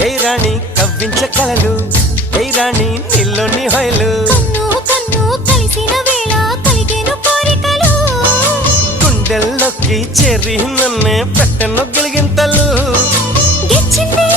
ఏ రాణి కవ్వించ కలలు ఏ రాణి నిల్లోని హొయలు కన్ను కన్ను కలిసిన వేళ కలిగేను కోరికలు గుండెల్లోకి చేరి నన్నే పెట్టను గిలిగింతలు గిచ్చింది